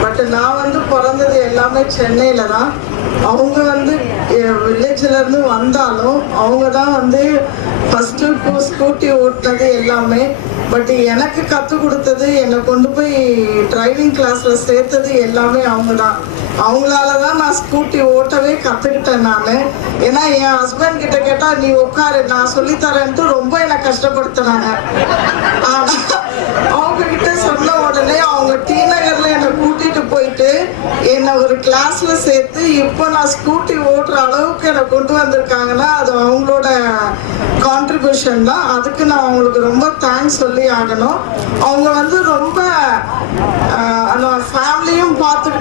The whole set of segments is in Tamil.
பட் நான் வந்து பிறந்தது எல்லாமே சென்னையில தான். அவங்க வந்து வில்லேஜ்ல இருந்து வந்தாலும் அவங்க தான் வந்து ஃபர்ஸ்ட் ஸ்கூட்டி ஓட்டினது எல்லாமே. பட் எனக்கு கற்றுக் கொடுத்தது என்னை கொண்டு போய் டிரைவிங் கிளாஸில் சேர்த்தது எல்லாமே அவங்க தான். அவங்களால தான் நான் ஸ்கூட்டி ஓட்டவே கற்றுக்கிட்டேன் நான். ஏன்னா என் ஹஸ்பண்ட் கிட்ட கேட்டால் நீ உட்காரு நான் சொல்லித்தரேன்ட்டு ரொம்ப என்னை கஷ்டப்படுத்துனாங்க அவங்க கிட்ட சொன்ன உடனே அவங்க டி நகர்ல என்னை என்னை ஒரு கிளாஸில் சேர்த்து இப்போ நான் ஸ்கூட்டி ஓட்டுற அளவுக்கு என்னை கொண்டு வந்திருக்காங்கன்னா அது அவங்களோட கான்ட்ரிபியூஷன் தான். அதுக்கு நான் அவங்களுக்கு ரொம்ப தேங்க்ஸ் சொல்லி ஆகணும். அவங்க வந்து ரொம்ப அந்த ஃபேமிலியும் பார்த்துக்கிட்டு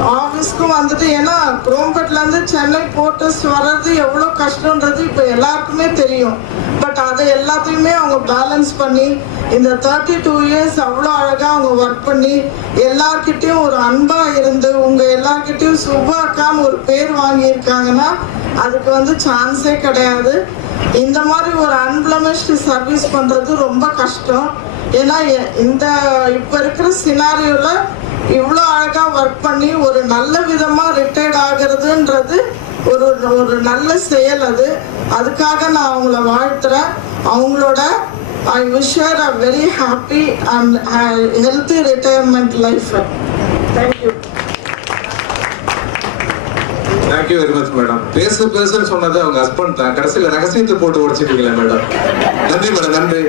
ஆஃபீஸ்க்கும் வந்துட்டு ஏன்னா குரோம்பேட்லேருந்து சென்னை போர்ட்டஸ் வர்றது எவ்வளோ கஷ்டன்றது இப்போ எல்லாருக்குமே தெரியும். பட் அதை எல்லாத்தையுமே அவங்க பேலன்ஸ் பண்ணி இந்த தேர்ட்டி டூ இயர்ஸ் அவ்வளோ அழகாக அவங்க ஒர்க் பண்ணி எல்லார்கிட்டயும் ஒரு அன்பாக இருந்து உங்கள் எல்லார்கிட்டயும் சுபாக்கான்னு ஒரு பேர் வாங்கியிருக்காங்கன்னா அதுக்கு வந்து சான்ஸே கிடையாது. இந்த மாதிரி ஒரு அன்பிளமிஷ்டு சர்வீஸ் பண்ணுறது ரொம்ப கஷ்டம். ஏன்னா எ- இந்த இப்போ இருக்கிற சினாரியோவில் இவ்வளோ அழகாக ஒர்க் பண்ணி ஒரு நல்ல விதமாக ரிட்டையர்ட் ஆகிறதுன்றது ஒரு ஒரு நல்ல செயல் அது. அதுக்காக நான் அவங்கள வாழ்த்துறேன். அவங்களோட I wish a very happy and healthy retirement life thank you thank you very much madam பேசு பேசுன்னு சொன்னது அவங்க ஹஸ்பண்ட் தான் கடைசியில் ரகசியத்தை போட்டு உடைச்சிட்டீங்களே மேடம் நன்றி மேடம் நன்றி.